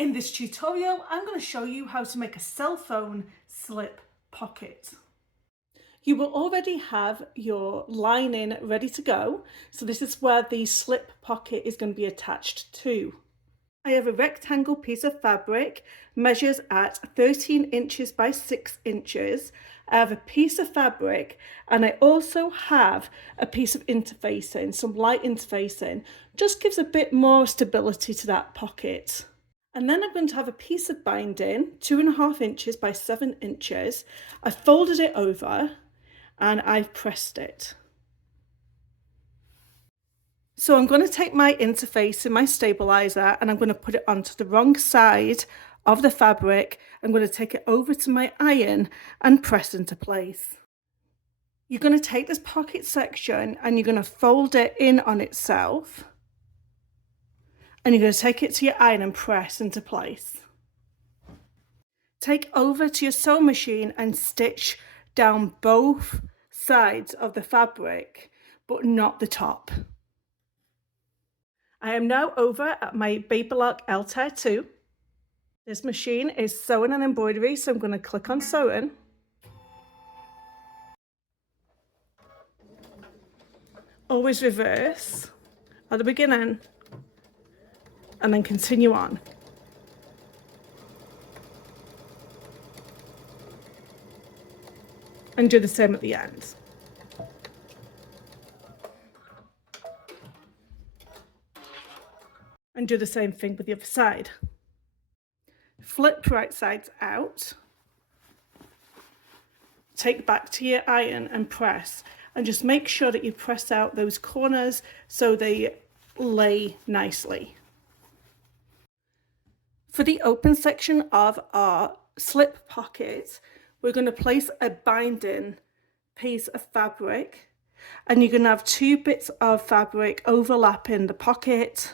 In this tutorial, I'm going to show you how to make a cell phone slip pocket. You will already have your lining ready to go, so this is where the slip pocket is going to be attached to. I have a rectangle piece of fabric, measures at 13 inches by 6 inches. I have a piece of fabric and I also have a piece of interfacing, some light interfacing, just gives a bit more stability to that pocket. And then I'm going to have a piece of binding, 2.5 inches by 7 inches. I folded it over and I've pressed it. So I'm going to take my interface and my stabilizer and I'm going to put it onto the wrong side of the fabric. I'm going to take it over to my iron and press into place. You're going to take this pocket section and you're going to fold it in on itself. And you're going to take it to your iron and press into place. Take over to your sewing machine and stitch down both sides of the fabric, but not the top. I am now over at my Baby Lock Altair 2. This machine is sewing and embroidery, so I'm going to click on sewing. Always reverse at the beginning and then continue on. And do the same at the end. And do the same thing with the other side. Flip right sides out. Take back to your iron and press. And just make sure that you press out those corners so they lay nicely. For the open section of our slip pocket, we're going to place a binding piece of fabric. And you're going to have 2 bits of fabric overlapping the pocket.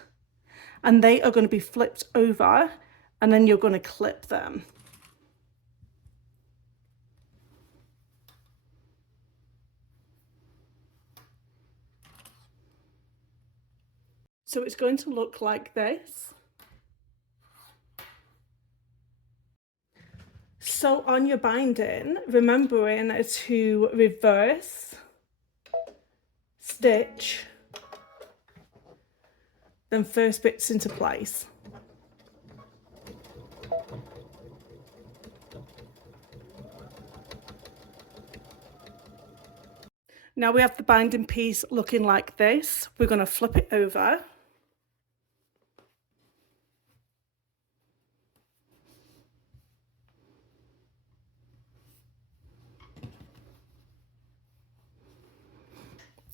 And they are going to be flipped over and then you're going to clip them. So it's going to look like this. So on your binding, remembering to reverse, stitch, then first bits into place. Now we have the binding piece looking like this. We're going to flip it over.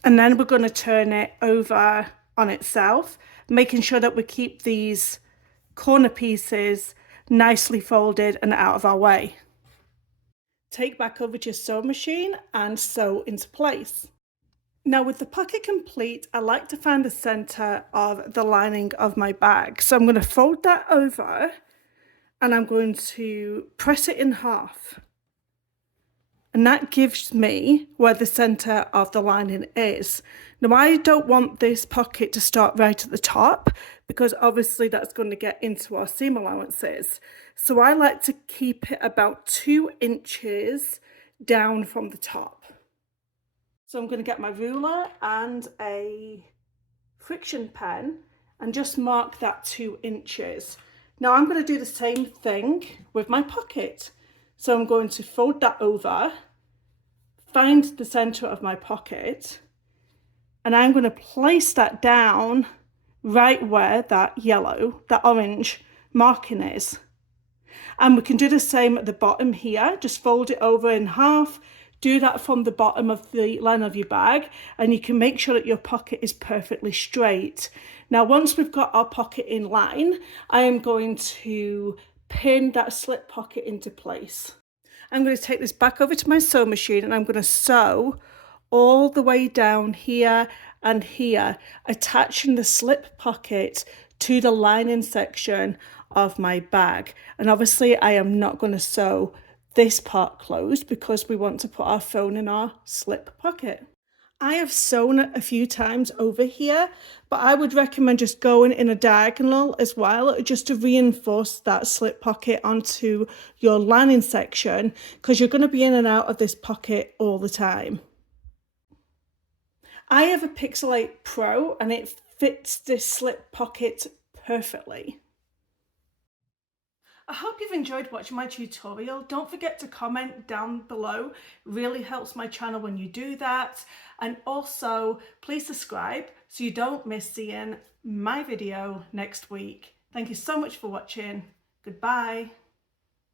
And then we're going to turn it over on itself, making sure that we keep these corner pieces nicely folded and out of our way. Take back over to your sewing machine and sew into place. Now with the pocket complete, I like to find the center of the lining of my bag. So I'm going to fold that over and I'm going to press it in half. And that gives me where the center of the lining is. Now I don't want this pocket to start right at the top because obviously that's going to get into our seam allowances. So I like to keep it about 2 inches down from the top. So I'm going to get my ruler and a friction pen and just mark that 2 inches. Now I'm going to do the same thing with my pocket. So I'm going to fold that over, find the center of my pocket, and I'm going to place that down right where that orange marking is. And we can do the same at the bottom here. Just fold it over in half. Do that from the bottom of the line of your bag, and you can make sure that your pocket is perfectly straight. Now, once we've got our pocket in line, I am going to pin that slip pocket into place. I'm going to take this back over to my sewing machine and I'm going to sew all the way down here and here, attaching the slip pocket to the lining section of my bag. And obviously I am not going to sew this part closed because we want to put our phone in our slip pocket. I have sewn it a few times over here, but I would recommend just going in a diagonal as well, just to reinforce that slip pocket onto your lining section, because you're going to be in and out of this pocket all the time. I have a Pixel 8 Pro and it fits this slip pocket perfectly. I hope you've enjoyed watching my tutorial. Don't forget to comment down below. It really helps my channel when you do that. And also, please subscribe so you don't miss seeing my video next week. Thank you so much for watching. Goodbye.